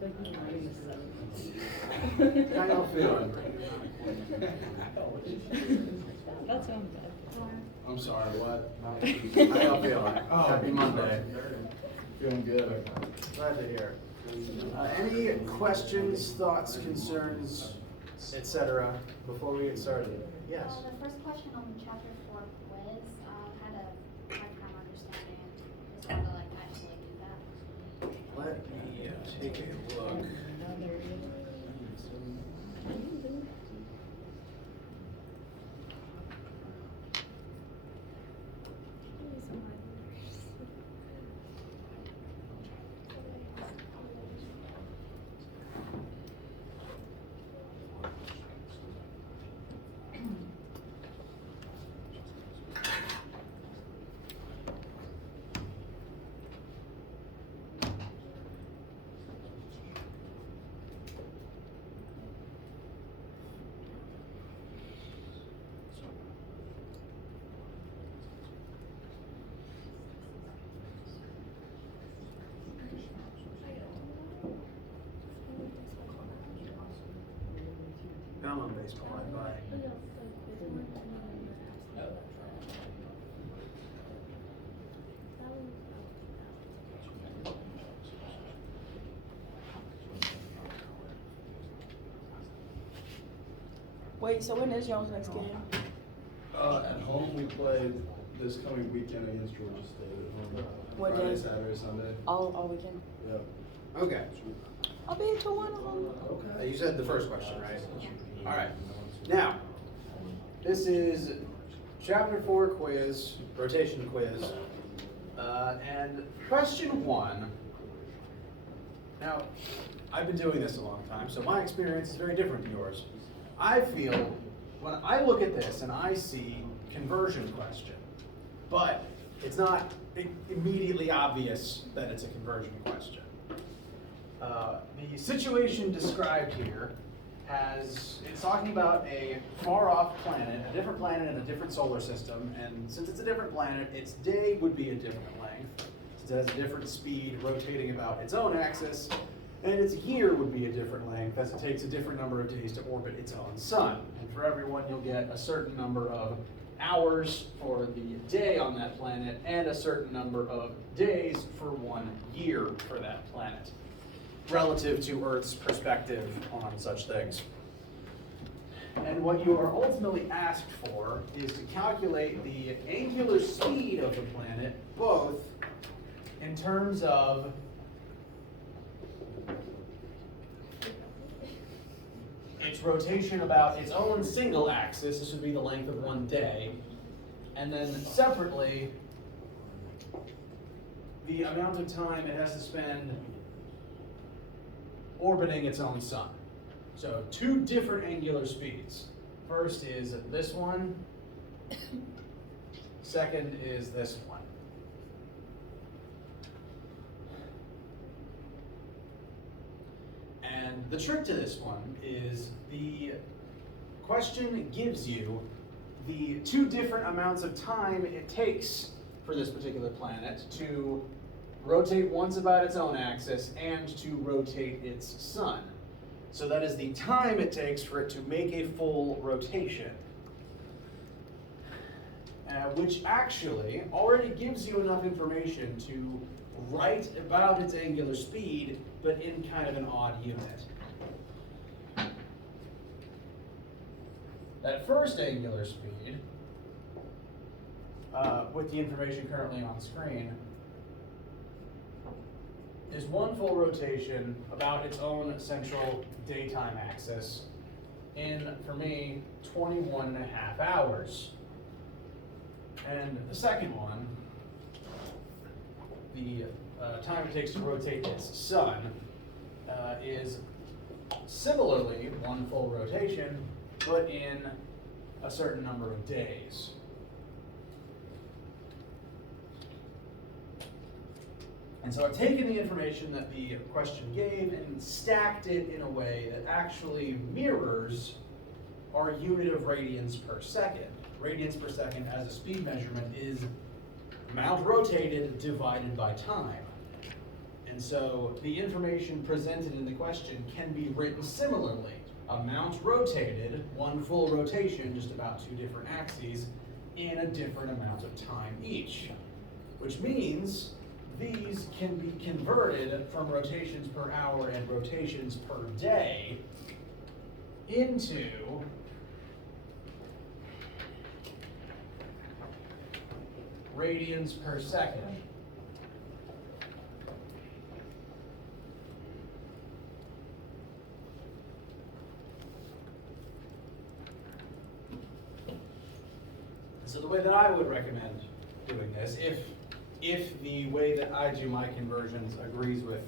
How y'all feeling? That sounds bad. I'm sorry, what? How y'all feeling? Happy Monday. Feeling good. Glad to hear. Any questions, thoughts, concerns, etc. before we get started? Yes. The first question on the chapter 4 quiz, had a hard time understanding it. Just wanted to actually do that. Let me take a look. I'm on baseball, I buy. Wait, so when is y'all's next game? At home, we play this coming weekend against Georgia State at home. What Friday, day? Saturday, Sunday. All weekend. Yep. Okay. I'll be at one of them. You said the first question, right? All right. Now, this is chapter 4 quiz, rotation quiz. And question 1. Now, I've been doing this a long time, so my experience is very different than yours. I feel, when I look at this and I see conversion question, but it's not immediately obvious that it's a conversion question. The situation described here it's talking about a far off planet, a different planet in a different solar system, and since it's a different planet, its day would be a different length, since it has a different speed rotating about its own axis, and its year would be a different length as it takes a different number of days to orbit its own sun. And for everyone, you'll get a certain number of hours for the day on that planet and a certain number of days for 1 year for that planet, relative to Earth's perspective on such things. And what you are ultimately asked for is to calculate the angular speed of the planet, both in terms of its rotation about its own single axis, this would be the length of 1 day, and then separately, the amount of time it has to spend orbiting its own sun. So 2 different angular speeds. First is this one, second is this one. And the trick to this one is the question gives you the 2 different amounts of time it takes for this particular planet to rotate once about its own axis and to rotate its sun. So that is the time it takes for it to make a full rotation, which actually already gives you enough information to write about its angular speed, but in kind of an odd unit. That first angular speed, with the information currently on screen, is 1 full rotation about its own central daytime axis in, for me, 21.5 hours. And the second one, the time it takes to rotate its sun, is similarly 1 full rotation, but in a certain number of days. And so I've taken the information that the question gave and stacked it in a way that actually mirrors our unit of radians per second. Radians per second as a speed measurement is amount rotated divided by time. And And so the information presented in the question can be written similarly. Amount rotated, one full rotation, just about two different axes, in a different amount of time each. Which means these can be converted from rotations per hour and rotations per day into radians per second. So the way that I would recommend doing this, if the way that I do my conversions agrees with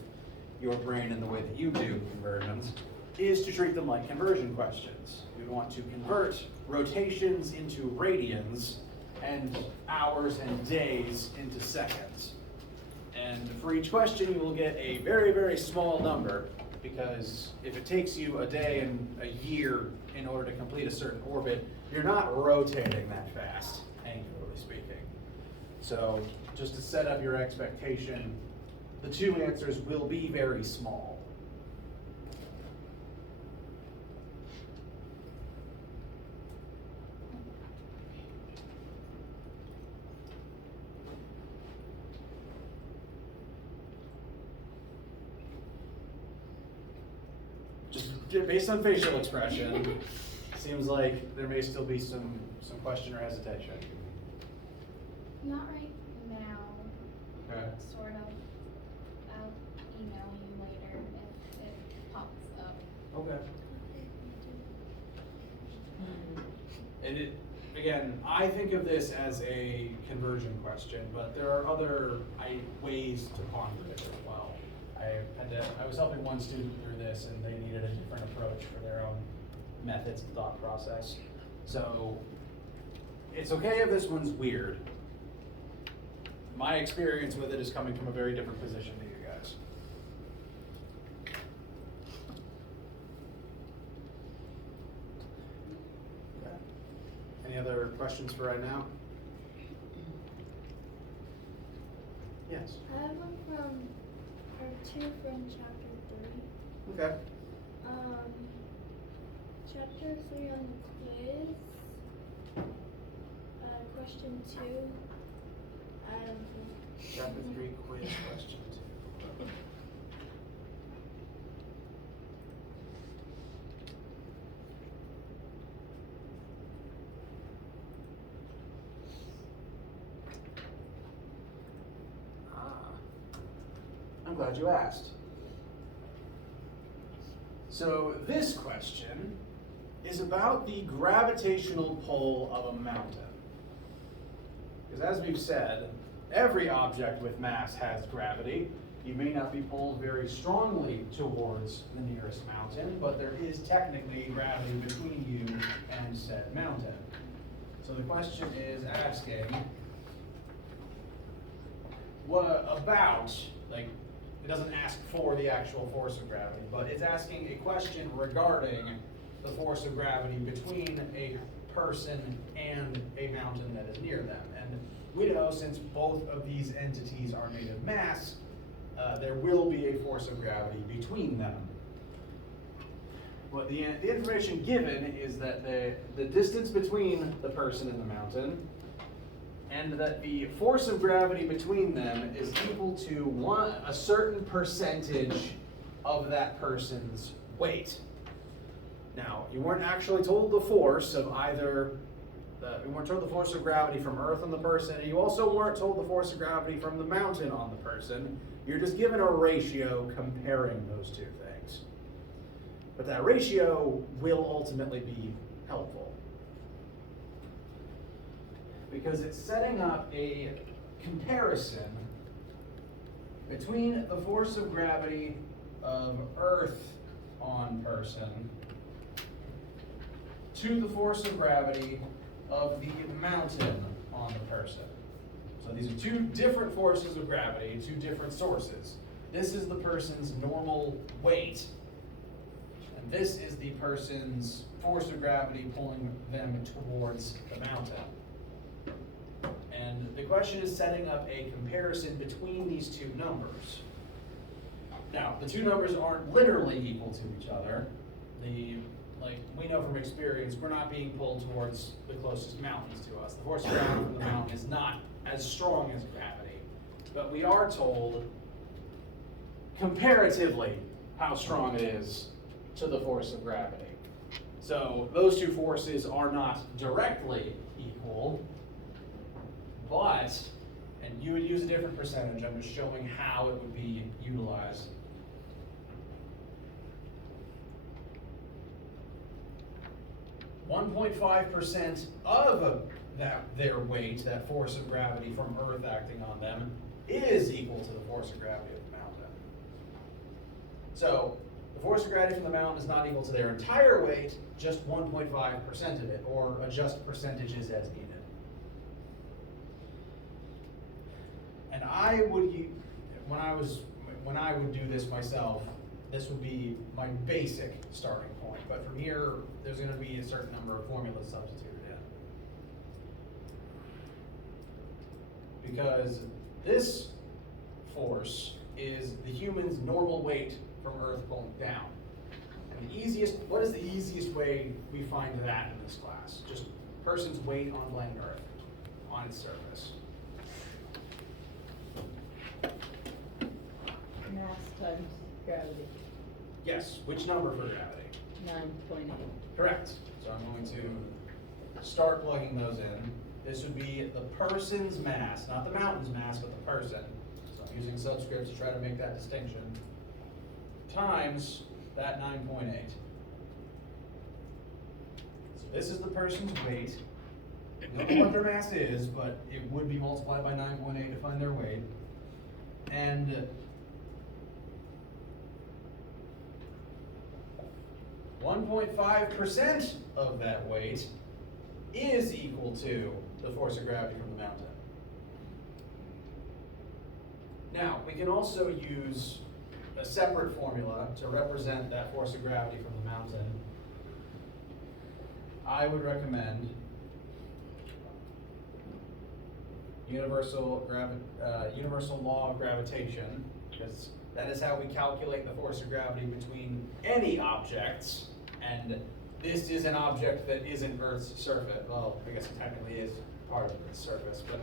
your brain and the way that you do conversions, is to treat them like conversion questions. You'd want to convert rotations into radians and hours and days into seconds. And for each question, you will get a very, very small number, because if it takes you a day and a year in order to complete a certain orbit, you're not rotating that fast, angularly speaking. So just to set up your expectation, the two answers will be very small. Just based on facial expression, seems like there may still be some question or hesitation. Not right now. Okay. Sort of. I'll email you later if it pops up. Okay. And again, I think of this as a conversion question, but there are other ways to ponder it as well. I was helping one student through this, and they needed a different approach for their own methods and thought process. So it's okay if this one's weird. My experience with it is coming from a very different position to you guys. Okay. Any other questions for right now? Yes. I have one two from chapter 3. Okay. Chapter 3 on the quiz. Question 2. Chapter 3 quiz question 2. I'm glad you asked. So this question is about the gravitational pull of a mountain. Because as we've said, every object with mass has gravity. You may not be pulled very strongly towards the nearest mountain, but there is technically gravity between you and said mountain. So the question is asking, what about, like, it doesn't ask for the actual force of gravity, but it's asking a question regarding the force of gravity between a person and a mountain that is near them. And we know, since both of these entities are made of mass, there will be a force of gravity between them. But the information given is that the distance between the person and the mountain, and that the force of gravity between them is equal to a certain percentage of that person's weight. Now, you weren't actually told the force of either, you weren't told the force of gravity from Earth on the person, and you also weren't told the force of gravity from the mountain on the person. You're just given a ratio comparing those two things. But that ratio will ultimately be helpful, because it's setting up a comparison between the force of gravity of Earth on person to the force of gravity of the mountain on the person. So these are two different forces of gravity, two different sources. This is the person's normal weight, and this is the person's force of gravity pulling them towards the mountain. And the question is setting up a comparison between these two numbers. Now, the two numbers aren't literally equal to each other. Like we know from experience, we're not being pulled towards the closest mountains to us. The force of gravity from the mountain is not as strong as gravity, but we are told comparatively how strong it is to the force of gravity. So those two forces are not directly equal, but, and you would use a different percentage, I'm just showing how it would be utilized. .5% of their weight, that force of gravity from Earth acting on them, is equal to the force of gravity of the mountain. So the force of gravity from the mountain is not equal to their entire weight, just 1.5% of it, or adjust percentages as needed. And I would, when I would do this myself, this would be my basic starting point. But from here, there's going to be a certain number of formulas substituted in. Because this force is the human's normal weight from Earth pulling down. And what is the easiest way we find that in this class? Just person's weight on blank Earth, on its surface. Mass times gravity, Yes, which number for gravity? 9.8. Correct. So I'm going to start plugging those in. This would be the person's mass, not the mountain's mass, but the person. So I'm using subscripts to try to make that distinction. Times that 9.8. So this is the person's weight. We don't know what their mass is, but it would be multiplied by 9.8 to find their weight. And 1.5% of that weight is equal to the force of gravity from the mountain. Now, we can also use a separate formula to represent that force of gravity from the mountain. I would recommend universal law of gravitation, because that is how we calculate the force of gravity between any objects, and this is an object that isn't Earth's surface. Well, I guess it technically is part of Earth's surface, but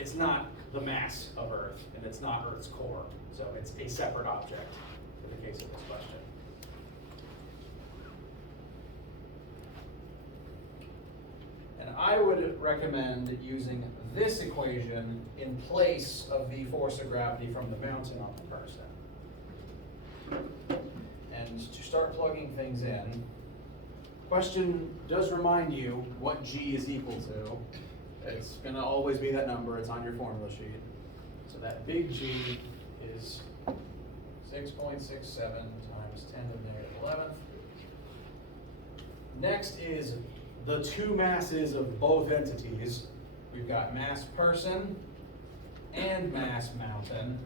it's not the mass of Earth, and it's not Earth's core, so it's a separate object in the case of this question. And I would recommend using this equation in place of the force of gravity from the mountain on the person. And to start plugging things in, question does remind you what G is equal to. It's going to always be that number. It's on your formula sheet. So that big G is 6.67 times 10 to the negative 11th. Next is the two masses of both entities. We've got mass person and mass mountain.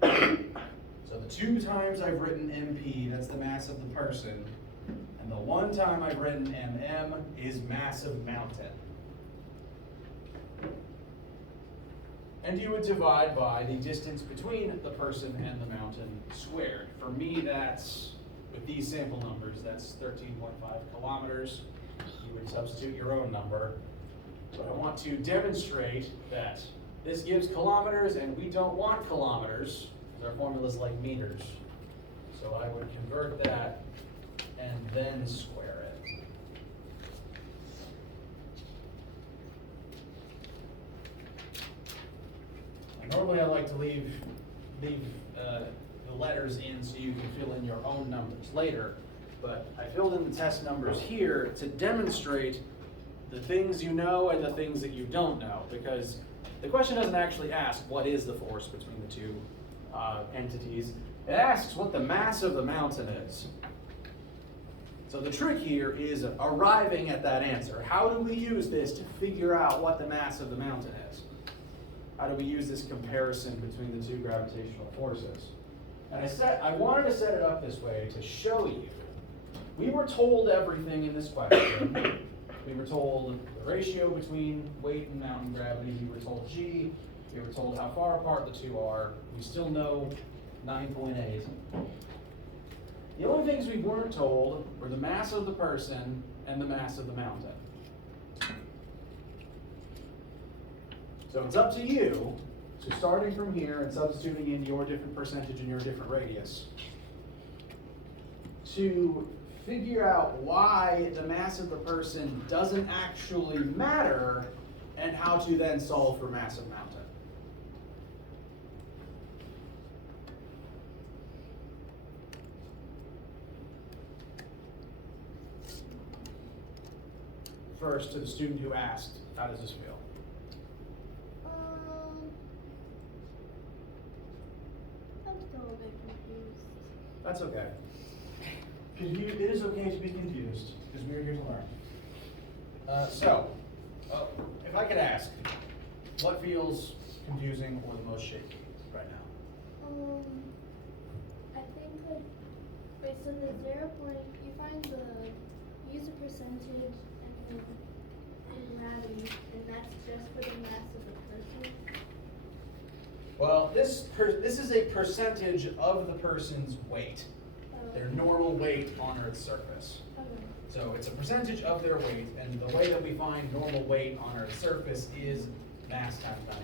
So the two times I've written MP, that's the mass of the person. And the one time I've written MM is mass of mountain. And you would divide by the distance between the person and the mountain squared. For me, that's, with these sample numbers, that's 13.5 kilometers. You would substitute your own number. But I want to demonstrate that this gives kilometers and we don't want kilometers, because our formula is like meters. So I would convert that and then square it. And normally I like to leave the letters in so you can fill in your own numbers later. But I filled in the test numbers here to demonstrate the things you know and the things that you don't know, because the question doesn't actually ask what is the force between the two entities. It asks what the mass of the mountain is. So the trick here is arriving at that answer. How do we use this to figure out what the mass of the mountain is? How do we use this comparison between the two gravitational forces? And I wanted to set it up this way to show you. We were told everything in this question. We were told the ratio between weight and mountain gravity. We were told G. We were told how far apart the two are. We still know 9.8. The only things we weren't told were the mass of the person and the mass of the mountain. So it's up to you, so starting from here and substituting in your different percentage and your different radius, to figure out why the mass of the person doesn't actually matter and how to then solve for mass of mountain. First, to the student who asked, how does this feel? I'm still a bit confused. That's okay. It is okay to be confused, because we're here to learn. If I could ask, what feels confusing or the most shaky right now? I think like, wait, so the 0 point, you find the user percentage and then gravity, and that's just for the mass of the person? Well, this is a percentage of the person's weight, their normal weight on Earth's surface. Okay. So it's a percentage of their weight, and the way that we find normal weight on Earth's surface is mass times 9.8.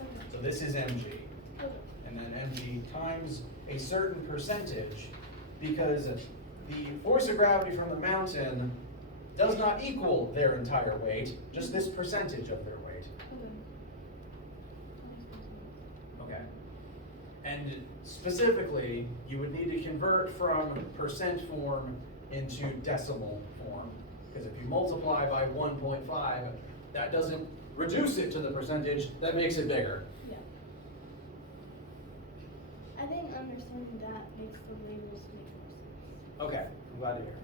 Okay. So this is mg, Okay. and then mg times a certain percentage, because the force of gravity from the mountain does not equal their entire weight, just this percentage of their weight. Okay. Okay. And specifically, you would need to convert from percent form into decimal form, because if you multiply by 1.5, that doesn't reduce it to the percentage, that makes it bigger. Yeah. I think understanding that makes the labels make more sense. Okay, I'm glad to hear.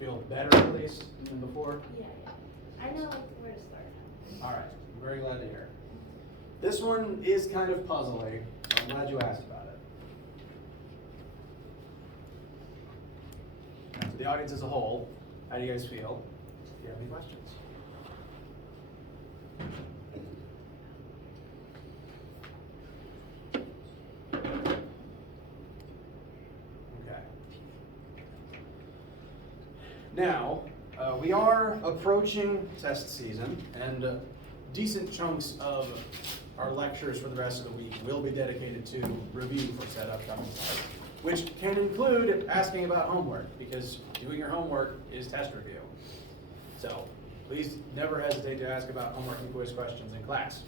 Feel better at least than before? Yeah, yeah. I know like where to start now. All right, I'm very glad to hear. This one is kind of puzzling. I'm glad you asked about it. To the audience as a whole, how do you guys feel? Do you have any questions? Okay. Now, we are approaching test season, and decent chunks of our lectures for the rest of the week will be dedicated to review for said upcoming test, which can include asking about homework, because doing your homework is test review. So please never hesitate to ask about homework and quiz questions in class.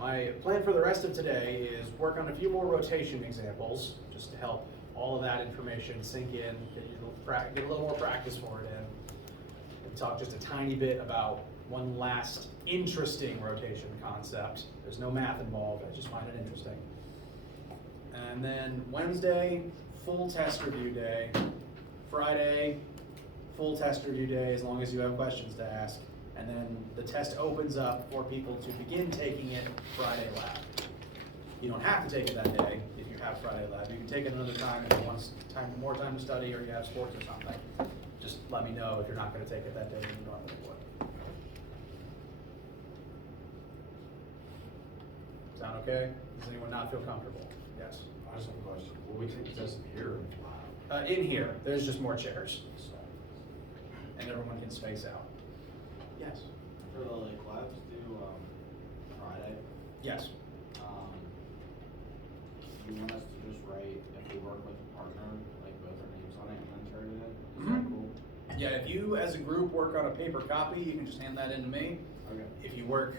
My plan for the rest of today is work on a few more rotation examples, just to help all of that information sink in, get a little more practice for it in, and talk just a tiny bit about one last interesting rotation concept. There's no math involved, I just find it interesting. And then Wednesday, full test review day. Friday, full test review day as long as you have questions to ask. And then the test opens up for people to begin taking it Friday lab. You don't have to take it that day if you have Friday lab. You can take it another time if you want more time to study or you have sports or something. Just let me know if you're not going to take it that day and you normally would. Sound okay? Does anyone not feel comfortable? Yes. I just have a question. Will we take the test here? In here, there's just more chairs, so, and everyone can space out. Yes. For the like labs due Friday, Yes. you want us to just write if we work with a partner, like both our names on it and then turn it in? Is Mhm. that cool? Yeah, if you as a group work on a paper copy, you can just hand that in to me. Okay. If you work,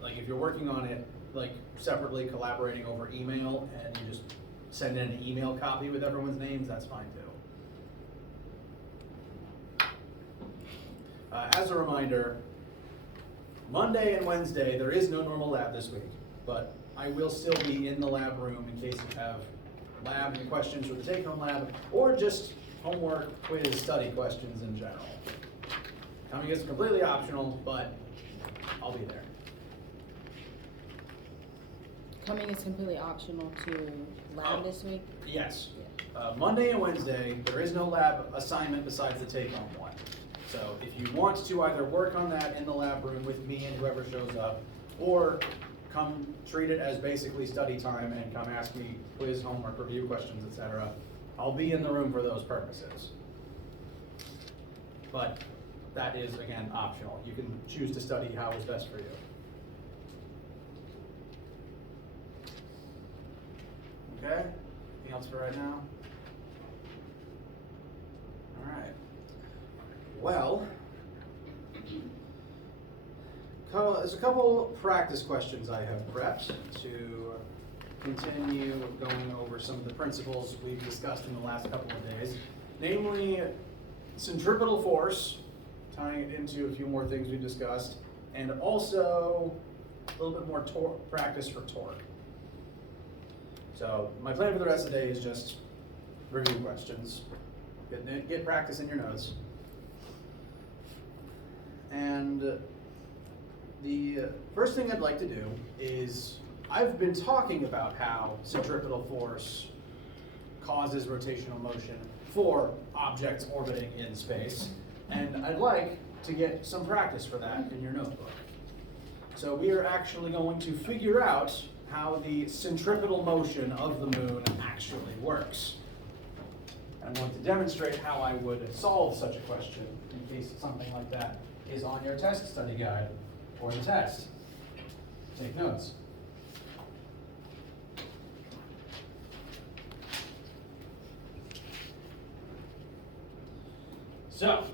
like if you're working on it, like separately collaborating over email and you just send in an email copy with everyone's names, that's fine too. As a reminder, Monday and Wednesday, there is no normal lab this week, but I will still be in the lab room in case you have lab questions for the take-home lab, or just homework, quiz, study questions in general. Coming is completely optional, but I'll be there. Coming is completely optional to lab this week. Yes. Monday and Wednesday, there is no lab assignment besides the take-home one. So if you want to either work on that in the lab room with me and whoever shows up, or come treat it as basically study time and come ask me quiz, homework, review questions, etc., I'll be in the room for those purposes. But that is, again, optional. You can choose to study how is best for you. Okay? Anything else for right now? All right. Well, there's a couple practice questions I have prepped to continue going over some of the principles we've discussed in the last couple of days, namely centripetal force, tying it into a few more things we discussed, and also a little bit more practice for torque. So my plan for the rest of the day is just review questions, get practice in your notes. And the first thing I'd like to do is, I've been talking about how centripetal force causes rotational motion for objects orbiting in space, and I'd like to get some practice for that in your notebook. So we are actually going to figure out how the centripetal motion of the moon actually works. I'm going to demonstrate how I would solve such a question in case something like that is on your test study guide for the test. Take notes. So,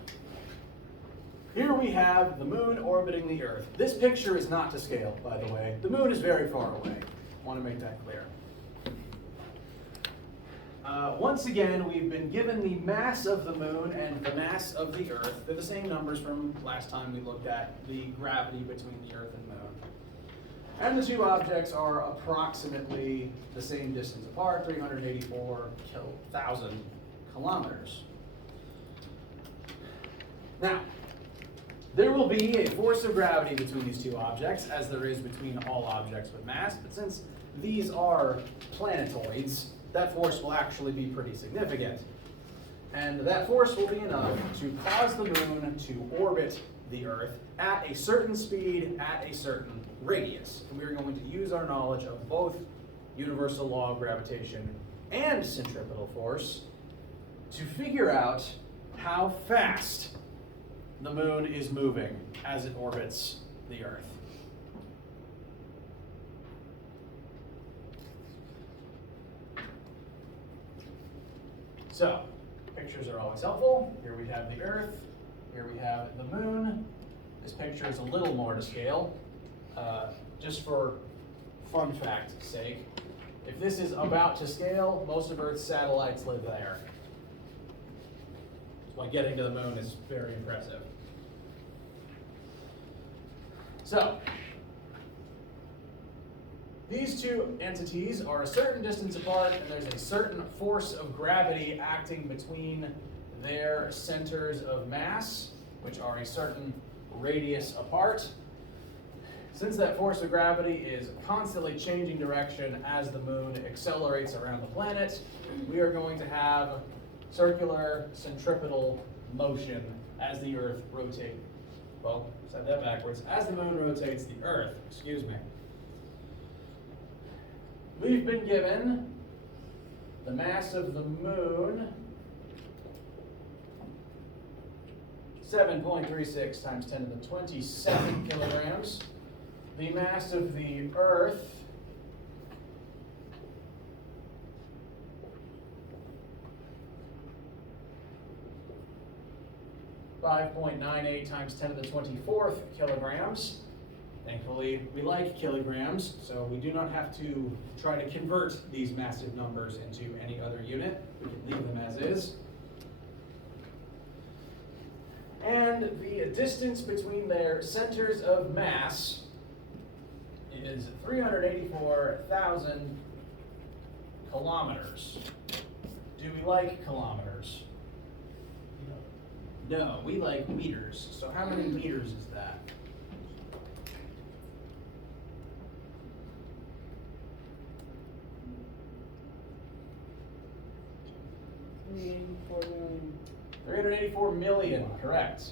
here we have the moon orbiting the Earth. This picture is not to scale, by the way. The moon is very far away. I want to make that clear. Once again, we've been given the mass of the moon and the mass of the Earth. They're the same numbers from last time we looked at the gravity between the Earth and moon. And the two objects are approximately the same distance apart, 384,000 kilometers. Now, there will be a force of gravity between these two objects, as there is between all objects with mass, but since these are planetoids, that force will actually be pretty significant. And that force will be enough to cause the moon to orbit the Earth at a certain speed, at a certain radius. And we're going to use our knowledge of both universal law of gravitation and centripetal force to figure out how fast the moon is moving as it orbits the Earth. So, pictures are always helpful. Here we have the Earth, here we have the moon. This picture is a little more to scale. Just for fun fact's sake, if this is about to scale, most of Earth's satellites live there. That's why getting to the moon is very impressive. So, these two entities are a certain distance apart, and there's a certain force of gravity acting between their centers of mass, which are a certain radius apart. Since that force of gravity is constantly changing direction as the moon accelerates around the planet, we are going to have circular centripetal motion as the Earth rotates. Well, said that backwards. As the moon rotates the Earth, excuse me. We've been given the mass of the moon, 7.36 times 10 to the 27 kilograms. The mass of the Earth, .98 times 10 to the 24th kilograms. Thankfully, we like kilograms, so we do not have to try to convert these massive numbers into any other unit. We can leave them as is. And the distance between their centers of mass is 384,000 kilometers. Do we like kilometers? No, we like meters. So how many meters is that? 384 million. 384 million, correct.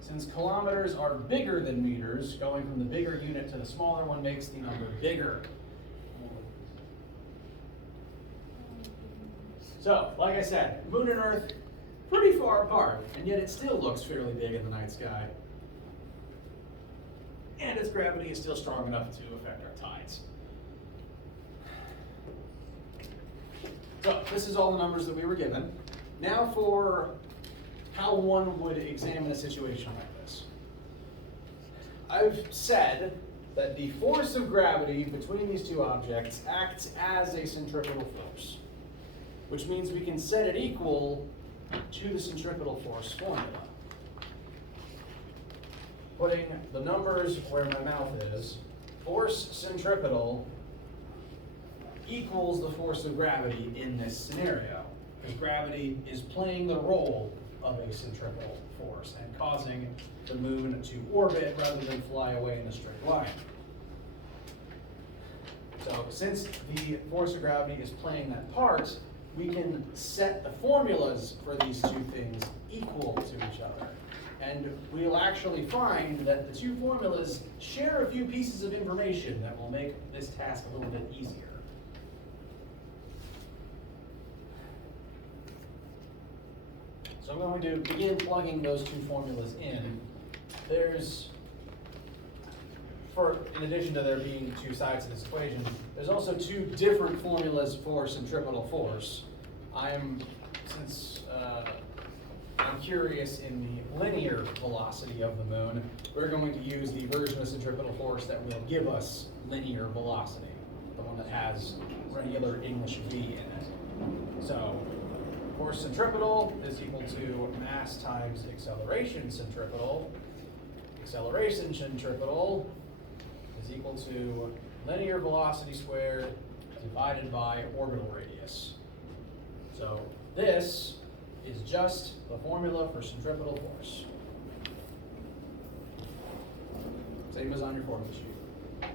Since kilometers are bigger than meters, going from the bigger unit to the smaller one makes the number bigger. So, like I said, Moon and Earth, pretty far apart, and yet it still looks fairly big in the night sky. And its gravity is still strong enough to affect our tides. So, this is all the numbers that we were given. Now for how one would examine a situation like this. I've said that the force of gravity between these two objects acts as a centripetal force, which means we can set it equal to the centripetal force formula. Putting the numbers where my mouth is, force centripetal equals the force of gravity in this scenario, because gravity is playing the role of a centripetal force and causing the moon to orbit rather than fly away in a straight line. So since the force of gravity is playing that part, we can set the formulas for these two things equal to each other. And we'll actually find that the two formulas share a few pieces of information that will make this task a little bit easier. So I'm going to begin plugging those two formulas in. In addition to there being two sides to this equation, there's also two different formulas for centripetal force. Since I'm curious in the linear velocity of the moon, we're going to use the version of centripetal force that will give us linear velocity, the one that has regular English V in it. So, force centripetal is equal to mass times acceleration centripetal. Acceleration centripetal is equal to linear velocity squared divided by orbital radius. So this is just the formula for centripetal force. Same as on your formula sheet.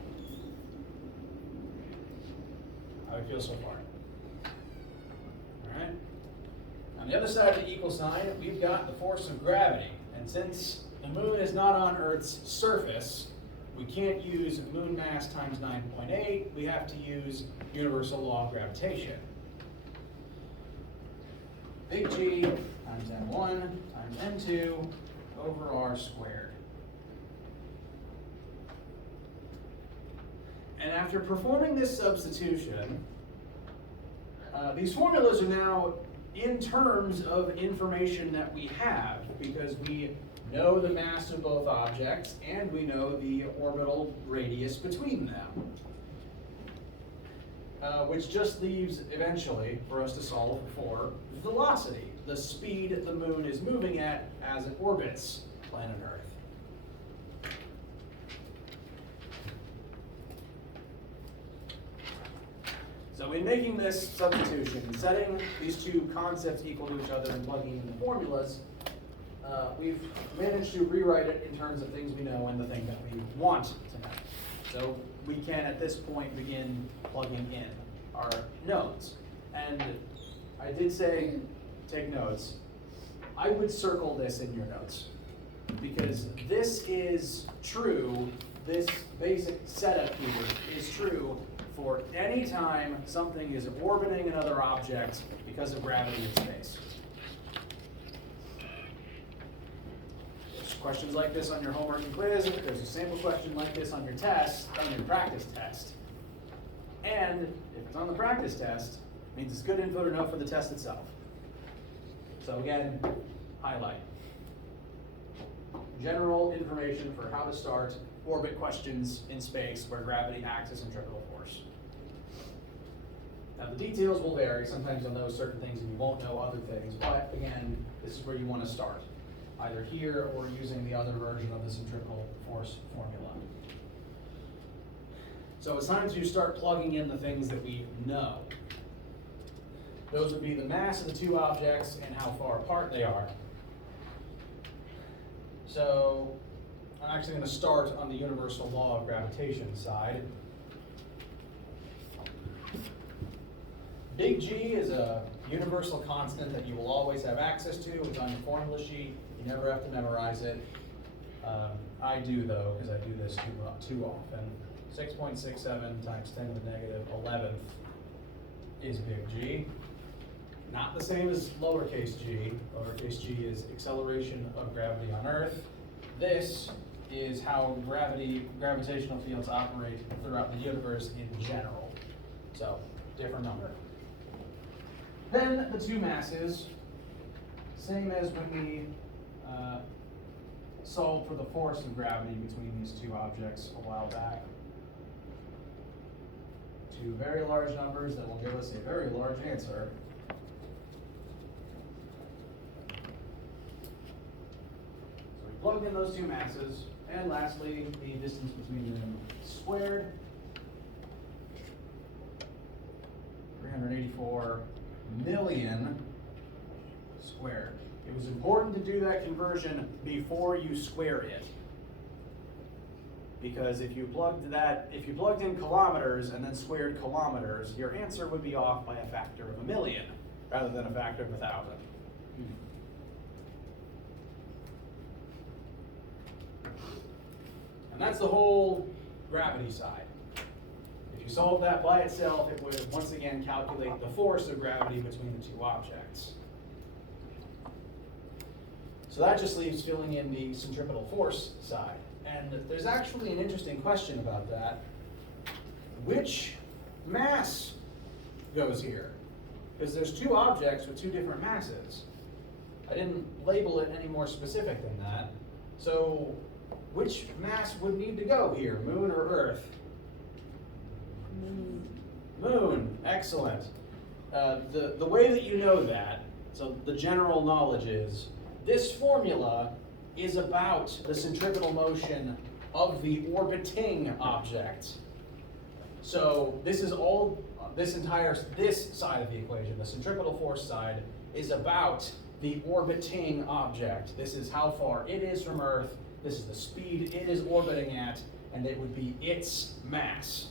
How do you feel so far? All right. On the other side of the equal sign, we've got the force of gravity. And since the moon is not on Earth's surface, we can't use moon mass times 9.8. We have to use universal law of gravitation. Big G times M1 times M2 over R squared. And after performing this substitution, these formulas are now in terms of information that we have, because we know the mass of both objects and we know the orbital radius between them. Which just leaves, eventually, for us to solve for velocity, the speed the moon is moving at as it orbits planet Earth. So in making this substitution, setting these two concepts equal to each other and plugging in the formulas, we've managed to rewrite it in terms of things we know and the thing that we want to know. So we can, at this point, begin plugging in our nodes. And I did say, take notes. I would circle this in your notes, because this is true, this basic setup here is true for any time something is orbiting another object because of gravity in space. There's questions like this on your homework and quiz. There's a sample question like this on your test, on your practice test. And if it's on the practice test, it means it's good info to know for the test itself. So again, highlight. General information for how to start orbit questions in space where gravity acts as centripetal force. Now the details will vary. Sometimes you'll know certain things and you won't know other things, but again, this is where you want to start. Either here or using the other version of the centripetal force formula. So it's time to start plugging in the things that we know. Those would be the mass of the two objects and how far apart they are. So I'm actually going to start on the universal law of gravitation side. Big G is a universal constant that you will always have access to. It's on your formula sheet. You never have to memorize it. I do though, because I do this too often. 6.67 times 10 to the negative 11th is big G. Not the same as lowercase g. Lowercase g is acceleration of gravity on Earth. This is how gravitational fields operate throughout the universe in general. So, different number. Then the two masses, same as when we solved for the force of gravity between these two objects a while back. Two very large numbers that will give us a very large answer. So we plugged in those two masses, and lastly, the distance between them squared. 384 million squared. It was important to do that conversion before you square it. Because if you plugged in kilometers and then squared kilometers, your answer would be off by a factor of 1,000,000 rather than a factor of 1,000. And that's the whole gravity side. If you solve that by itself, it would once again calculate the force of gravity between the two objects. So that just leaves filling in the centripetal force side. And there's actually an interesting question about that. Which mass goes here? Because there's two objects with two different masses. I didn't label it any more specific than that. So which mass would need to go here, Moon or Earth? Moon. Moon, excellent. The way that you know that, so the general knowledge is, this formula is about the centripetal motion of the orbiting object. So this is all, this side of the equation, the centripetal force side, is about the orbiting object. This is how far it is from Earth, this is the speed it is orbiting at, and it would be its mass.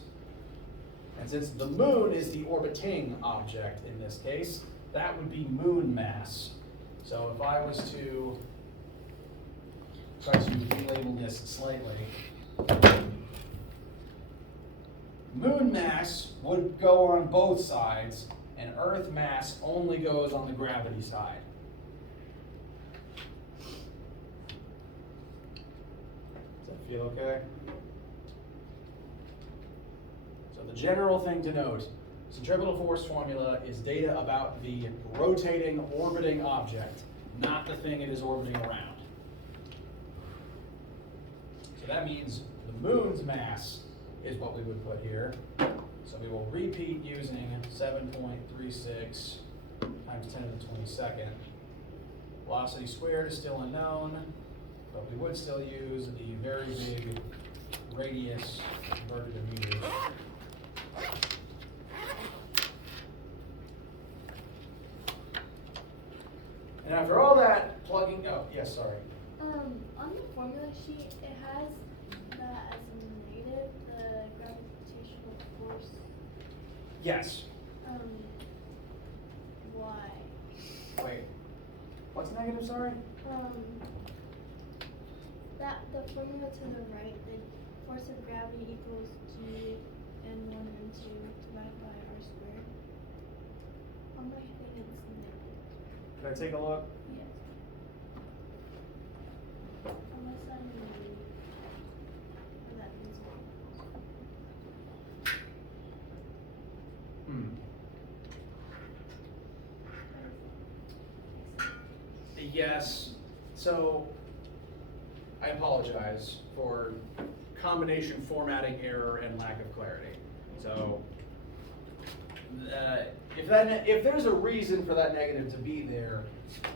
And since the moon is the orbiting object in this case, that would be moon mass. So if I was to try to relabel this slightly, moon mass would go on both sides, and Earth mass only goes on the gravity side. Does that feel okay? So the general thing to note, centripetal force formula is data about the rotating, orbiting object, not the thing it is orbiting around. So that means the moon's mass is what we would put here. So we will repeat using 7.36 times 10 to the 22nd. Velocity squared is still unknown, but we would still use the very big radius converted to meters. And after all that plugging, oh, yes, sorry. On the formula sheet, it has that as a negative, the gravitational force. Yes. Why? Wait. What's negative, sorry? That the formula to the right, the force of gravity equals G and 1 and 2 divided by R squared. On my thing, it's negative. Can I take a look? Yes. Unless I need that means Yes. So I apologize for combination formatting error and lack of clarity. So if there's a reason for that negative to be there,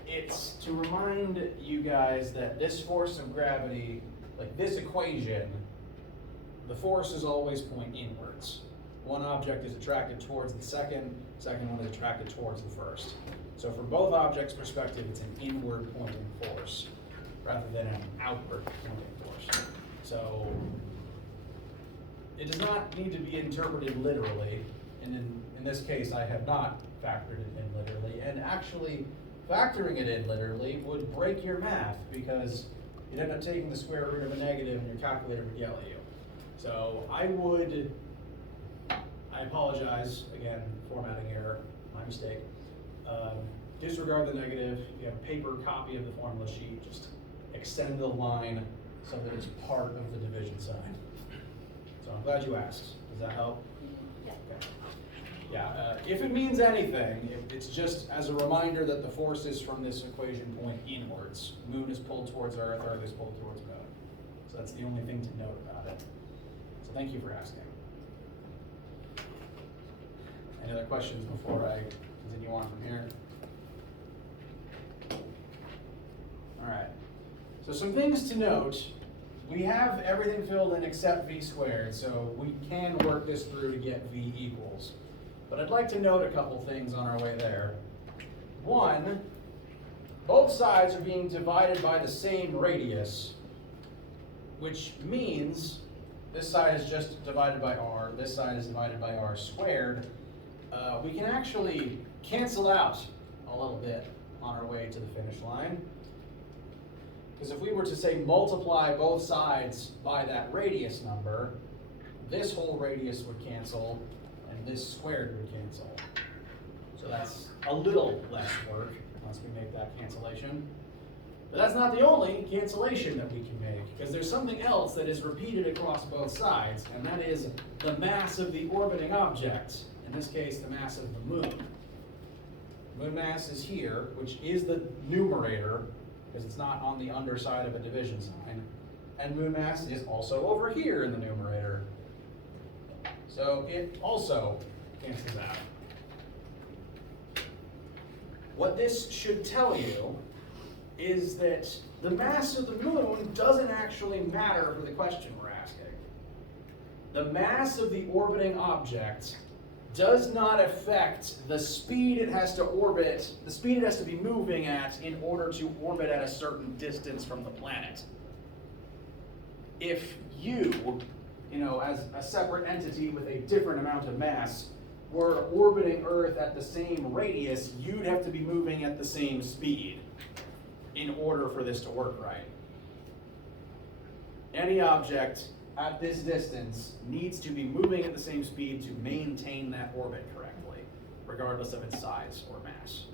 it's to remind you guys that this force of gravity, like this equation, the forces always point inwards. One object is attracted towards the second one is attracted towards the first. So from both objects' perspective, it's an inward pointing force rather than an outward pointing force. So it does not need to be interpreted literally, and in this case, I have not factored it in literally, and actually factoring it in literally would break your math, because you'd end up taking the square root of a negative and your calculator would yell at you. So I apologize, again, formatting error, my mistake. Disregard the negative. If you have a paper copy of the formula sheet, just extend the line so that it's part of the division sign. So I'm glad you asked. Does that help? Yeah. Okay. Yeah, if it means anything, it's just as a reminder that the force is from this equation point inwards. Moon is pulled towards Earth, Earth is pulled towards Moon. So that's the only thing to note about it. So thank you for asking. Any other questions before I continue on from here? All right. So some things to note. We have everything filled in except v squared, so we can work this through to get v equals. But I'd like to note a couple things on our way there. One, both sides are being divided by the same radius, which means this side is just divided by r, this side is divided by r squared. We can actually cancel out a little bit on our way to the finish line. Because if we were to say multiply both sides by that radius number, this whole radius would cancel and this squared would cancel. So that's a little less work once we make that cancellation. But that's not the only cancellation that we can make, because there's something else that is repeated across both sides, and that is the mass of the orbiting object. In this case, the mass of the moon. Moon mass is here, which is the numerator, because it's not on the underside of a division sign. And moon mass is also over here in the numerator. So it also cancels out. What this should tell you is that the mass of the moon doesn't actually matter for the question we're asking. The mass of the orbiting object does not affect the speed it has to orbit, the speed it has to be moving at in order to orbit at a certain distance from the planet. If you, as a separate entity with a different amount of mass, were orbiting Earth at the same radius, you'd have to be moving at the same speed in order for this to work right. Any object at this distance needs to be moving at the same speed to maintain that orbit correctly, regardless of its size or mass.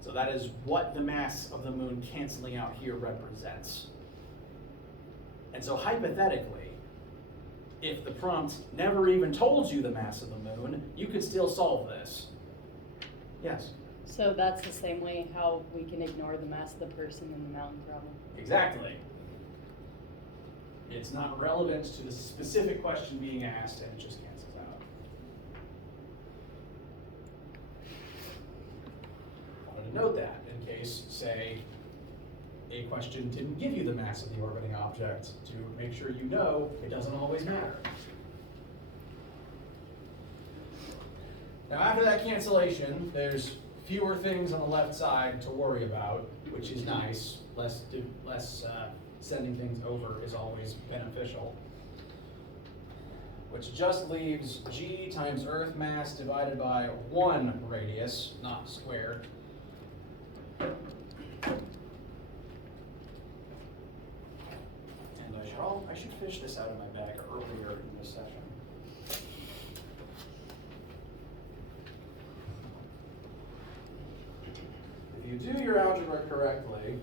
So that is what the mass of the moon canceling out here represents. And so hypothetically, if the prompt never even told you the mass of the moon, you could still solve this. Yes? So that's the same way how we can ignore the mass of the person in the mountain problem. Exactly. It's not relevant to the specific question being asked, and it just cancels out. Wanted to note that in case, say, a question didn't give you the mass of the orbiting object, to make sure you know it doesn't always matter. Now after that cancellation, there's fewer things on the left side to worry about, which is nice. Less sending things over is always beneficial. Which just leaves g times Earth mass divided by 1 radius, not squared. And I should fish this out of my bag earlier in this session. If you do your algebra correctly,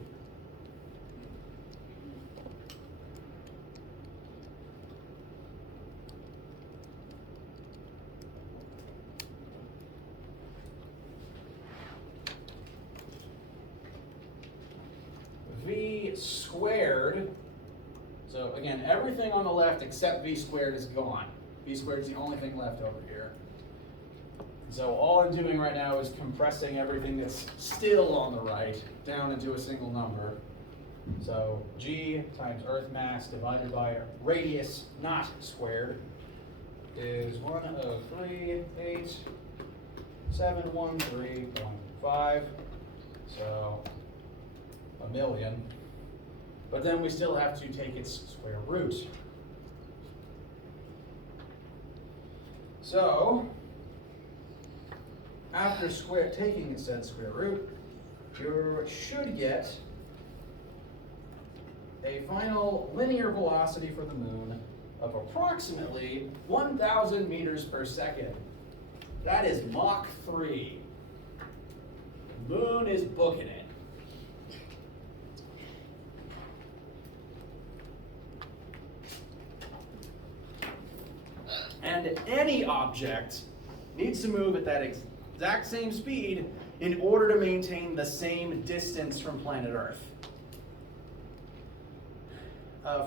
v squared, so again, everything on the left except v squared is gone. V squared is the only thing left over here. So all I'm doing right now is compressing everything that's still on the right down into a single number. So g times Earth mass divided by radius not squared is 103,873.5. So a million. But then we still have to take its square root. So after taking said square root, you should get a final linear velocity for the moon of approximately 1,000 meters per second. That is Mach 3. The moon is booking it. And any object needs to move at that exact same speed in order to maintain the same distance from planet Earth.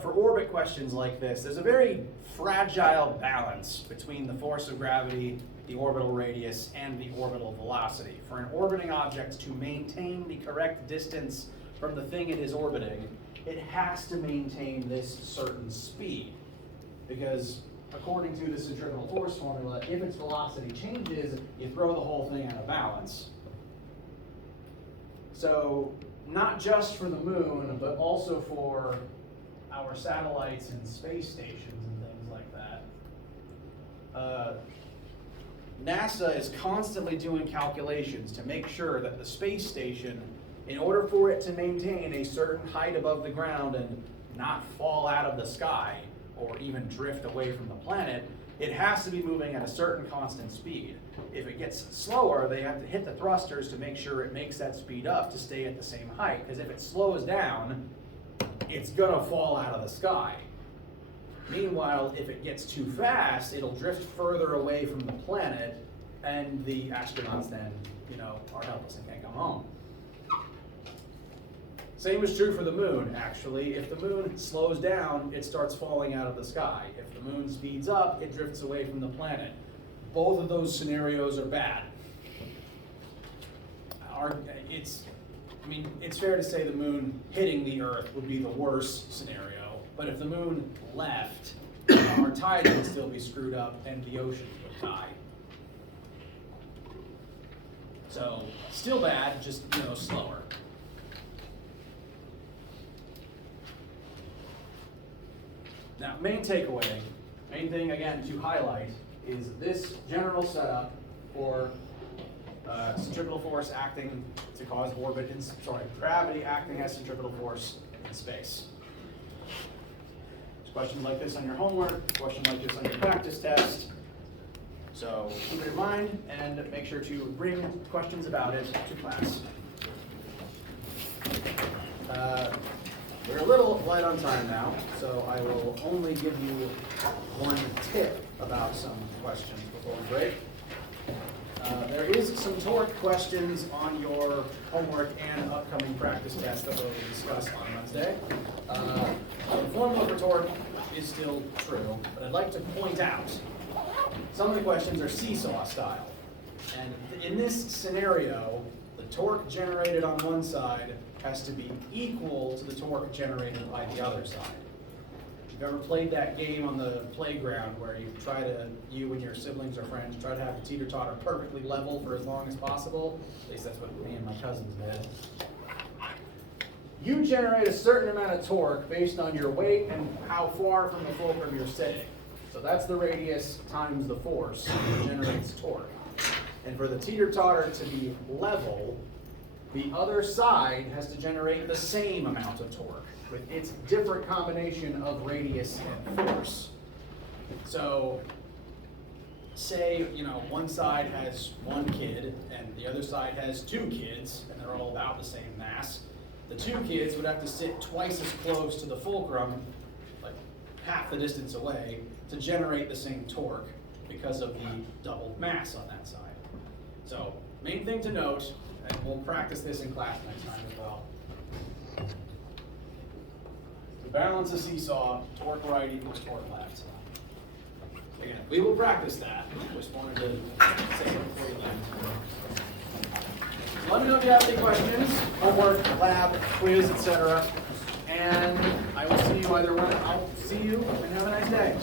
For orbit questions like this, there's a very fragile balance between the force of gravity, the orbital radius, and the orbital velocity. For an orbiting object to maintain the correct distance from the thing it is orbiting, it has to maintain this certain speed. Because according to the centripetal force formula, if its velocity changes, you throw the whole thing out of balance. So, not just for the moon, but also for our satellites and space stations and things like that, NASA is constantly doing calculations to make sure that the space station, in order for it to maintain a certain height above the ground and not fall out of the sky or even drift away from the planet, it has to be moving at a certain constant speed. If it gets slower, they have to hit the thrusters to make sure it makes that speed up to stay at the same height, because if it slows down, it's gonna fall out of the sky. Meanwhile, if it gets too fast, it'll drift further away from the planet, and the astronauts then, are helpless and can't come home. Same is true for the moon, actually. If the moon slows down, it starts falling out of the sky. If the moon speeds up, it drifts away from the planet. Both of those scenarios are bad. It's fair to say the moon hitting the Earth would be the worst scenario, but if the moon left, our tides would still be screwed up and the oceans would die. So, still bad, just, slower. Now, main thing again to highlight is this general setup for centripetal force acting to cause gravity acting as centripetal force in space. There's questions like this on your homework, questions like this on your practice test. So keep it in mind and make sure to bring questions about it to class. We're a little light on time now, so I will only give you one tip about some questions before we break. There is some torque questions on your homework and upcoming practice test that we'll discuss on Wednesday. The formula for torque is still true, but I'd like to point out some of the questions are seesaw style. And in this scenario, the torque generated on one side has to be equal to the torque generated by the other side. If you've ever played that game on the playground where you and your siblings or friends try to have the teeter-totter perfectly level for as long as possible, at least that's what me and my cousins did. You generate a certain amount of torque based on your weight and how far from the fulcrum you're sitting. So that's the radius times the force that generates torque. And for the teeter-totter to be level, the other side has to generate the same amount of torque with its different combination of radius and force. So say, one side has one kid and the other side has two kids and they're all about the same mass. The two kids would have to sit twice as close to the fulcrum, like half the distance away, to generate the same torque because of the doubled mass on that side. So, main thing to note, and we'll practice this in class next time as well. To balance a seesaw, torque right equals torque left. Again, we will practice that. Just wanted to say it before you left. Let me know if you have any questions, homework, lab, quiz, etc. And I will see you and have a nice day.